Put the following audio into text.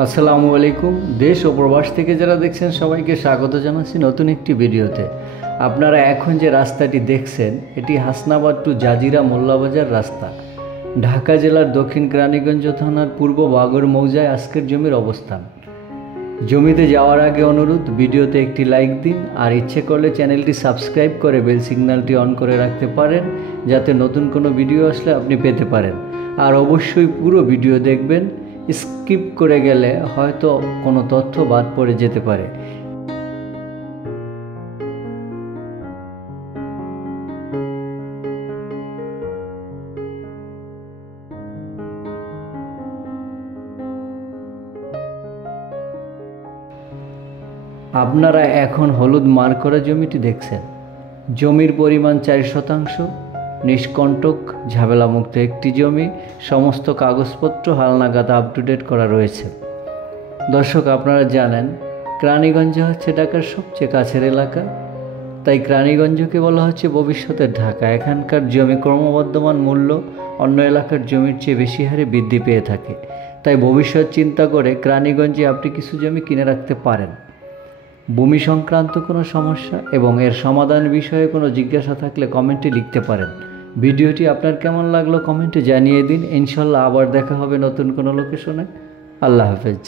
আসসালামু আলাইকুম। দেশ ও প্রবাস থেকে যারা দেখছেন সবাইকে স্বাগত জানাচ্ছি নতুন একটি ভিডিওতে। আপনারা এখন যে রাস্তাটি দেখছেন এটি হাসনাবাদ টু জাজিরা মোল্লাবাজার রাস্তা। ঢাকা জেলার দক্ষিণ কেরানীগঞ্জ থানার পূর্ব বাগর মৌজায় আজকের জমির অবস্থান। জমিতে যাওয়ার আগে অনুরোধ, ভিডিওতে একটি লাইক দিন আর ইচ্ছে করলে চ্যানেলটি সাবস্ক্রাইব করে বেল সিগন্যালটি অন করে রাখতে পারেন, যাতে নতুন কোনো ভিডিও আসলে আপনি পেতে পারেন। আর অবশ্যই পুরো ভিডিও দেখবেন, স্কিপ করে গেলে হয়তো কোনো তথ্য বাদ পড়ে যেতে পারে। আপনারা এখন হলুদ মার্ক করা জমিটি দেখছেন। জমির পরিমাণ 4 শতাংশ, নিষ্কণ্টক ঝামেলামুক্ত একটি জমি। সমস্ত কাগজপত্র হালনাগাদ আপ টু ডেট করা রয়েছে। দর্শক, আপনারা জানেন কেরানীগঞ্জ হচ্ছে ঢাকার সবচেয়ে কাছের এলাকা, তাই কেরানীগঞ্জকে বলা হচ্ছে ভবিষ্যতের ঢাকা। এখানকার জমি ক্রমবর্ধমান মূল্য অন্য এলাকার জমির চেয়ে বেশি হারে বৃদ্ধি পেয়ে থাকে, তাই ভবিষ্যৎ চিন্তা করে কেরানীগঞ্জে আপনি কিছু জমি কিনে রাখতে পারেন। ভূমি সংক্রান্ত কোনো সমস্যা এবং এর সমাধান বিষয়ে কোনো জিজ্ঞাসা থাকলে কমেন্টে লিখতে পারেন। ভিডিওটি আপনার কেমন লাগলো কমেন্টে জানিয়ে দিন। ইনশাল্লাহ আবার দেখা হবে নতুন কোনো লোকেশনে। আল্লাহ হাফেজ।